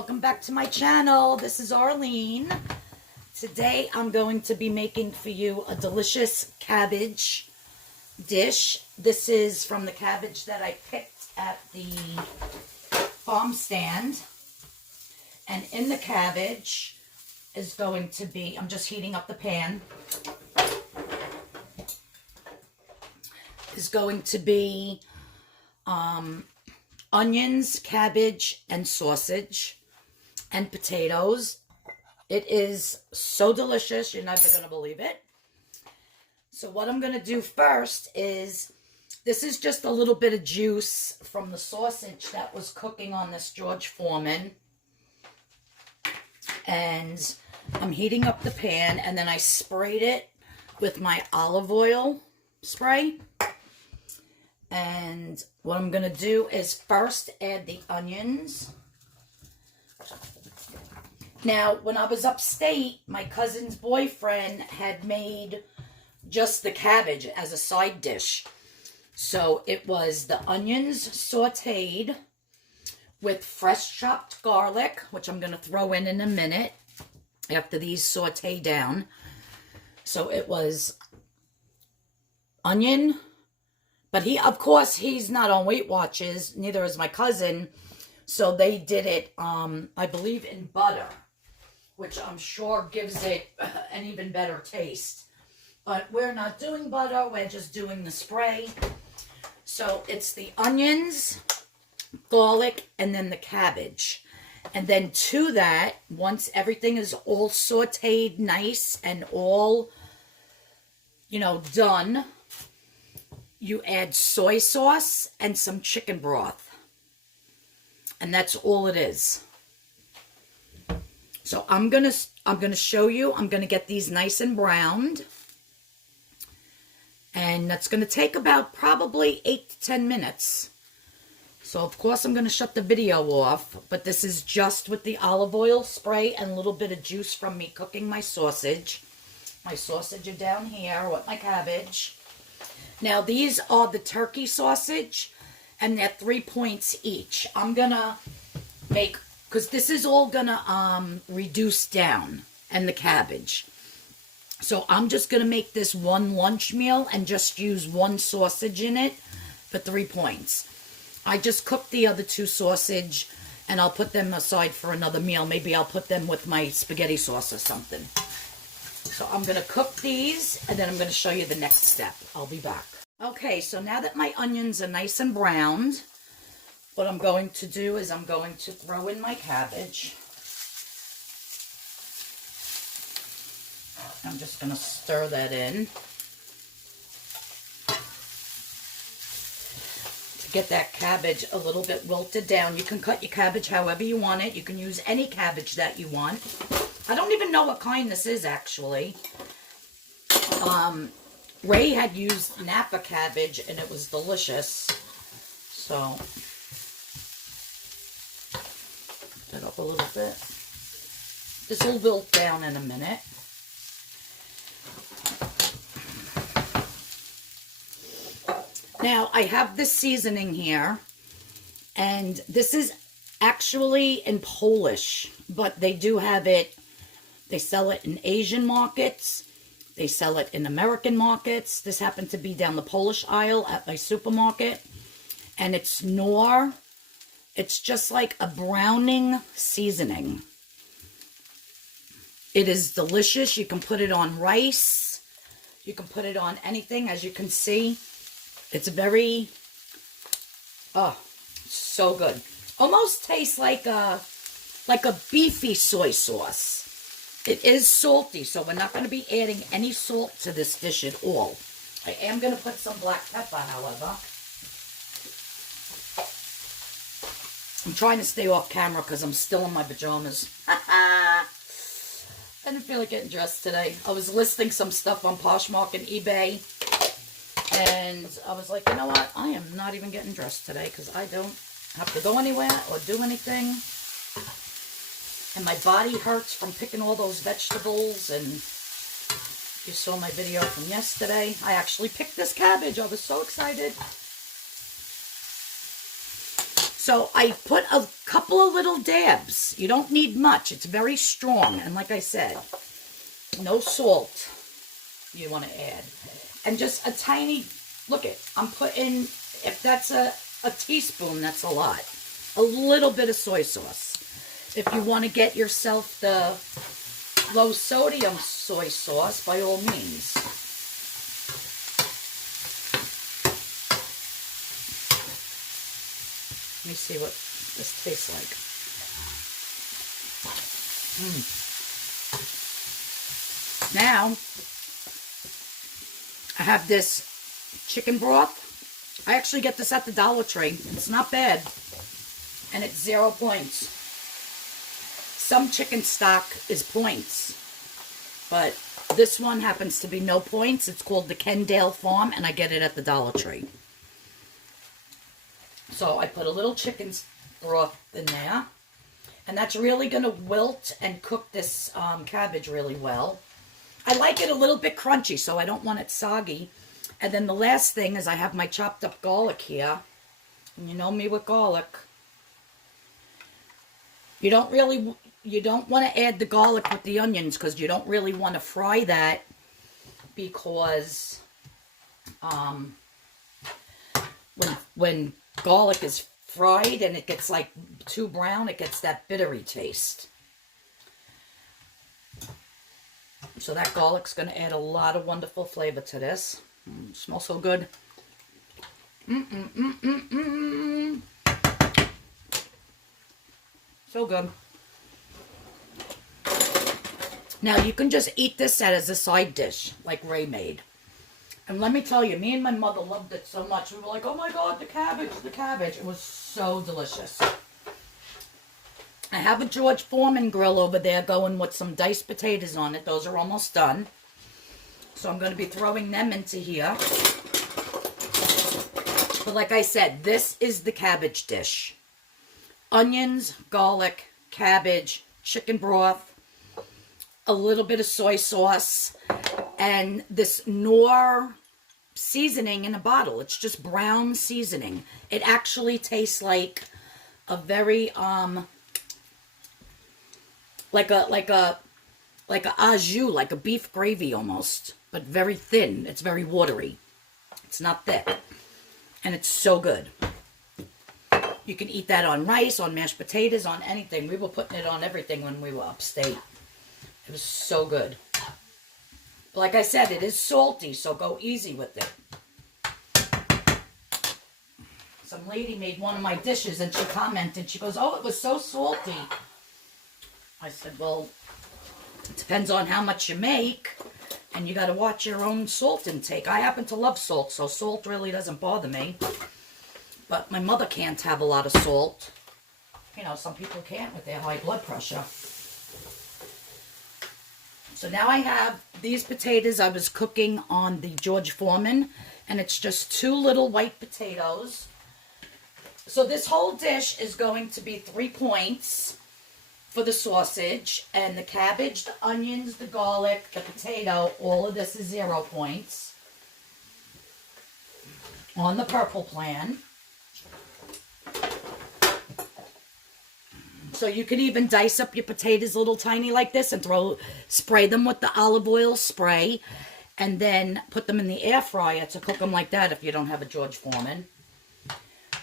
welcome back to my channel. This is Arlene. Today I'm going to be making for you a delicious cabbage dish. This is from the cabbage that I picked at the farm stand. And in the cabbage is going to be, I'm just heating up the pan, is going to be onions, cabbage, and sausage, and potatoes. It is so delicious, you're never going to believe it. So what I'm going to do first is, this is just a little bit of juice from the sausage that was cooking on this George Foreman. And I'm heating up the pan, and then I sprayed it with my olive oil spray. And what I'm going to do is first add the onions. Now, when I was upstate, my cousin's boyfriend had made just the cabbage as a side dish. So it was the onions sauteed with fresh chopped garlic, which I'm going to throw in a minute after these saute down. So it was onion. But he, of course, he's not on Weight Watchers, neither is my cousin. So they did it, I believe, in butter, which I'm sure gives it an even better taste. But we're not doing butter, we're just doing the spray. So it's the onions, garlic, and then the cabbage. And then to that, once everything is all sauteed nice and all, done, you add soy sauce and some chicken broth. And that's all it is. So I'm gonna show you. I'm gonna get these nice and browned. And that's gonna take about probably 8 to 10 minutes. So of course I'm gonna shut the video off, but this is just with the olive oil spray and a little bit of juice from me cooking my sausage. My sausage are down here with my cabbage. Now, these are the turkey sausage, and they're 3 points each. I'm going to make, because this is all going to reduce down, and the cabbage. So I'm just going to make this one lunch meal and just use one sausage in it for 3 points. I just cooked the other 2 sausage, and I'll put them aside for another meal. Maybe I'll put them with my spaghetti sauce or something. So I'm going to cook these, and then I'm going to show you the next step. I'll be back. Okay, so now that my onions are nice and browned, what I'm going to do is I'm going to throw in my cabbage. I'm just going to stir that in. To get that cabbage a little bit wilted down. You can cut your cabbage however you want it. You can use any cabbage that you want. I don't even know what kind this is, actually. Ray had used Napa cabbage, and it was delicious. So, put that up a little bit. This will wilt down in a minute. Now, I have this seasoning here, and this is actually in Polish, but they do have it. They sell it in Asian markets. They sell it in American markets. This happened to be down the Polish aisle at my supermarket. And it's Knorr. It's just like a browning seasoning. It is delicious. You can put it on rice. You can put it on anything. As you can see, it's very, so good. Almost tastes like a beefy soy sauce. It is salty, so we're not going to be adding any salt to this dish at all. I am going to put some black pepper, however. I'm trying to stay off camera because I'm still in my pajamas. I didn't feel like getting dressed today. I was listing some stuff on Poshmark and eBay. And I was like, you know what? I am not even getting dressed today because I don't have to go anywhere or do anything. And my body hurts from picking all those vegetables. And you saw my video from yesterday. I actually picked this cabbage. I was so excited. So I put a couple of little dabs. You don't need much. It's very strong. And like I said, no salt you want to add. And just a tiny, look it, I'm putting, if that's a teaspoon, that's a lot. A little bit of soy sauce. If you want to get yourself the low sodium soy sauce, by all means. Let me see what this tastes like. Now, I have this chicken broth. I actually get this at the Dollar Tree. It's not bad. And it's 0 points. Some chicken stock is points. But this one happens to be no points. It's called the Kendale Farm, and I get it at the Dollar Tree. So I put a little chicken broth in there. And that's really going to wilt and cook this cabbage really well. I like it a little bit crunchy, so I don't want it soggy. And then the last thing is I have my chopped up garlic here. And you know me with garlic. You don't want to add the garlic with the onions because you don't really want to fry that, because when garlic is fried and it gets like too brown, it gets that bittery taste. So that garlic's going to add a lot of wonderful flavor to this. Smells so good. So good. Now you can just eat this as a side dish, like Ray made. And let me tell you, me and my mother loved it so much. We were like, oh my God, the cabbage, the cabbage. It was so delicious. I have a George Foreman grill over there going with some diced potatoes on it. Those are almost done. So I'm going to be throwing them into here. But like I said, this is the cabbage dish. Onions, garlic, cabbage, chicken broth, a little bit of soy sauce, and this Knorr seasoning in a bottle. It's just brown seasoning. It actually tastes like a very like a au jus, like a beef gravy almost, but very thin. It's very watery. It's not thick. And it's so good. You can eat that on rice, on mashed potatoes, on anything. We were putting it on everything when we were upstate. It was so good. But like I said, it is salty, so go easy with it. Some lady made one of my dishes and she commented, she goes, oh, it was so salty. I said, well, it depends on how much you make, and you got to watch your own salt intake. I happen to love salt, so salt really doesn't bother me. But my mother can't have a lot of salt. You know, some people can't with their high blood pressure. So now I have these potatoes I was cooking on the George Foreman, and it's just 2 little white potatoes. So this whole dish is going to be 3 points for the sausage, and the cabbage, the onions, the garlic, the potato, all of this is 0 points on the purpleplan. So you could even dice up your potatoes little tiny like this and spray them with the olive oil spray, and then put them in the air fryer to cook them like that if you don't have a George Foreman.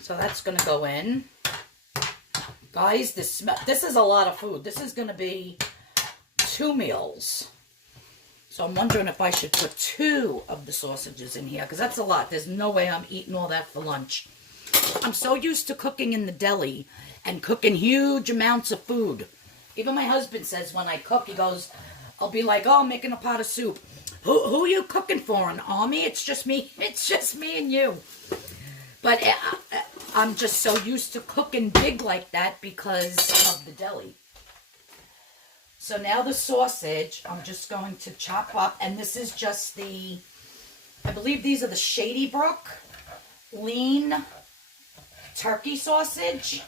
So that's going to go in. Guys, this is a lot of food. This is going to be 2 meals. So I'm wondering if I should put 2 of the sausages in here, because that's a lot. There's no way I'm eating all that for lunch. I'm so used to cooking in the deli and cooking huge amounts of food. Even my husband says when I cook, he goes, I'll be like, oh, I'm making a pot of soup. Who are you cooking for, an army? It's just me. It's just me and you. But I'm just so used to cooking big like that because of the deli. So now the sausage, I'm just going to chop up. And this is just the, I believe these are the Shady Brook lean turkey sausage.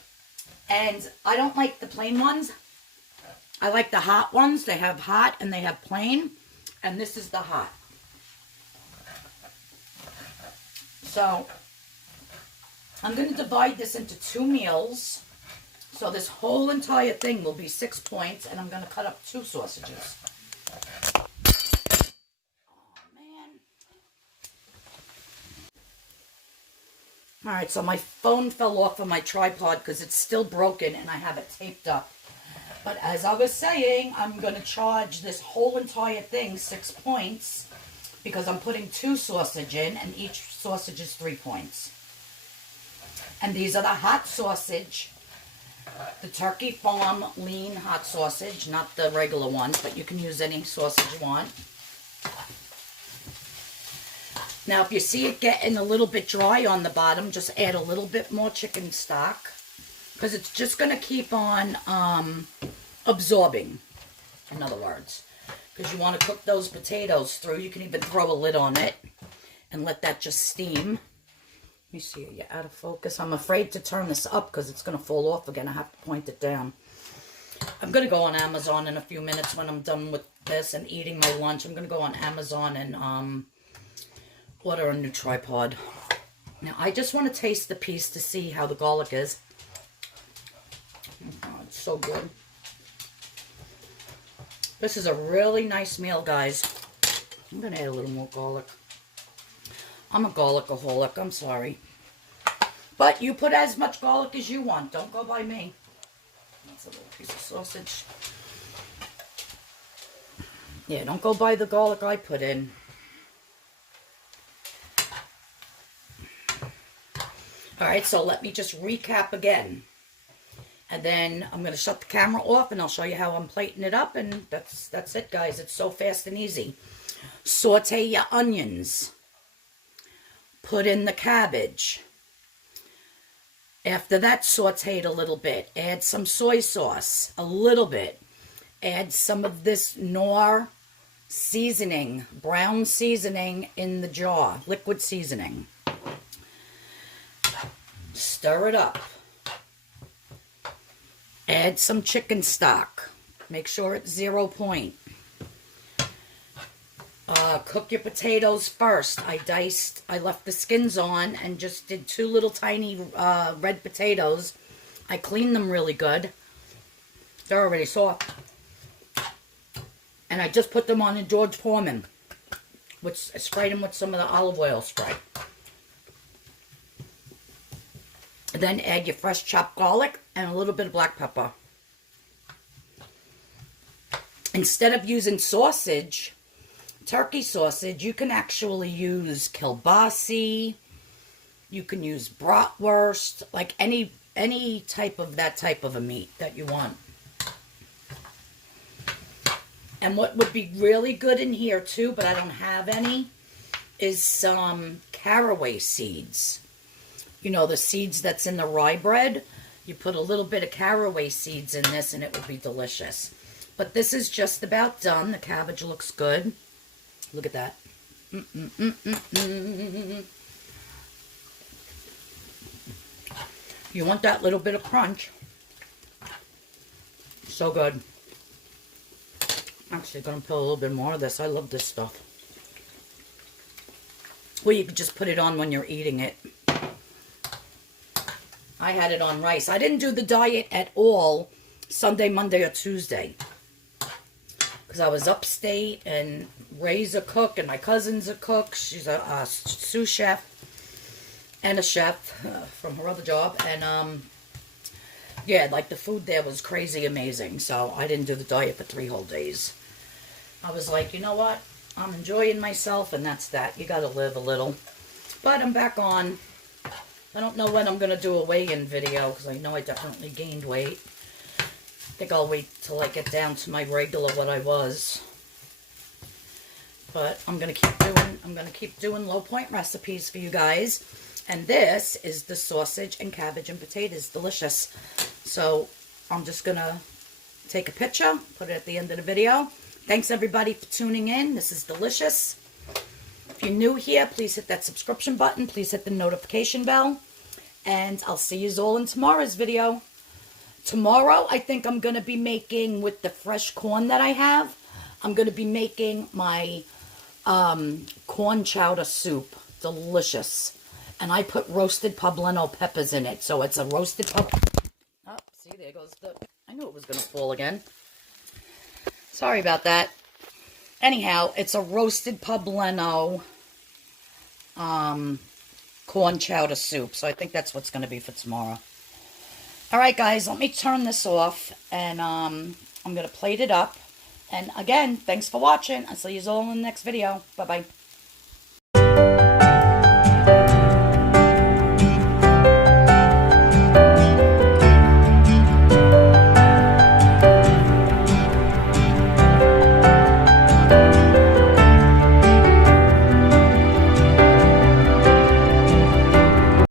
And I don't like the plain ones. I like the hot ones. They have hot and they have plain. And this is the hot. So I'm going to divide this into 2 meals. So this whole entire thing will be 6 points, and I'm going to cut up 2 sausages. Oh, man. Alright, so my phone fell off of my tripod because it's still broken and I have it taped up. But as I was saying, I'm going to charge this whole entire thing 6 points because I'm putting 2 sausage in, and each sausage is 3 points. And these are the hot sausage, the Turkey Farm lean hot sausage, not the regular ones, but you can use any sausage you want. Now, if you see it getting a little bit dry on the bottom, just add a little bit more chicken stock, because it's just going to keep on absorbing, in other words. Because you want to cook those potatoes through. You can even throw a lid on it and let that just steam. Let me see, you're out of focus. I'm afraid to turn this up because it's going to fall off again. I have to point it down. I'm going to go on Amazon in a few minutes when I'm done with this and eating my lunch. I'm going to go on Amazon and order a new tripod. Now, I just want to taste the piece to see how the garlic is. Oh, it's so good. This is a really nice meal, guys. I'm going to add a little more garlic. I'm a garlicaholic, I'm sorry. But you put as much garlic as you want. Don't go by me. That's a little piece of sausage. Yeah, don't go by the garlic I put in. Alright, so let me just recap again. And then I'm going to shut the camera off and I'll show you how I'm plating it up. And that's it, guys. It's so fast and easy. Saute your onions. Put in the cabbage. After that, saute it a little bit. Add some soy sauce, a little bit. Add some of this Knorr seasoning, brown seasoning in the jar, liquid seasoning. Stir it up. Add some chicken stock. Make sure it's 0 point. Cook your potatoes first. I left the skins on and just did 2 little tiny red potatoes. I cleaned them really good. They're already soft. And I just put them on a George Foreman. Sprayed them with some of the olive oil spray. Then add your fresh chopped garlic and a little bit of black pepper. Instead of using sausage, turkey sausage, you can actually use kielbasa. You can use bratwurst, like any type of that type of a meat that you want. And what would be really good in here too, but I don't have any, is some caraway seeds. You know, the seeds that's in the rye bread. You put a little bit of caraway seeds in this and it would be delicious. But this is just about done. The cabbage looks good. Look at that. You want that little bit of crunch. So good. Actually, going to put a little bit more of this. I love this stuff. Well, you could just put it on when you're eating it. I had it on rice. I didn't do the diet at all Sunday, Monday, or Tuesday. Because I was upstate and Ray's a cook and my cousin's a cook. She's a sous chef and a chef from her other job. And yeah, like the food there was crazy amazing. So I didn't do the diet for 3 whole days. I was like, you know what? I'm enjoying myself and that's that. You got to live a little. But I'm back on. I don't know when I'm going to do a weigh-in video because I know I definitely gained weight. I think I'll wait till I get down to my regular what I was. But I'm going to keep doing low point recipes for you guys. And this is the sausage and cabbage and potatoes. Delicious. So I'm just going to take a picture, put it at the end of the video. Thanks everybody for tuning in. This is delicious. If you're new here, please hit that subscription button. Please hit the notification bell. And I'll see you all in tomorrow's video. Tomorrow, I think I'm going to be making, with the fresh corn that I have, I'm going to be making my corn chowder soup. Delicious. And I put roasted poblano peppers in it. So it's a roasted Oh, see, there goes the... I knew it was going to fall again. Sorry about that. Anyhow, it's a roasted poblano corn chowder soup. So I think that's what's going to be for tomorrow. All right, guys, let me turn this off. And I'm going to plate it up. And again, thanks for watching. I'll see you all in the next video. Bye-bye.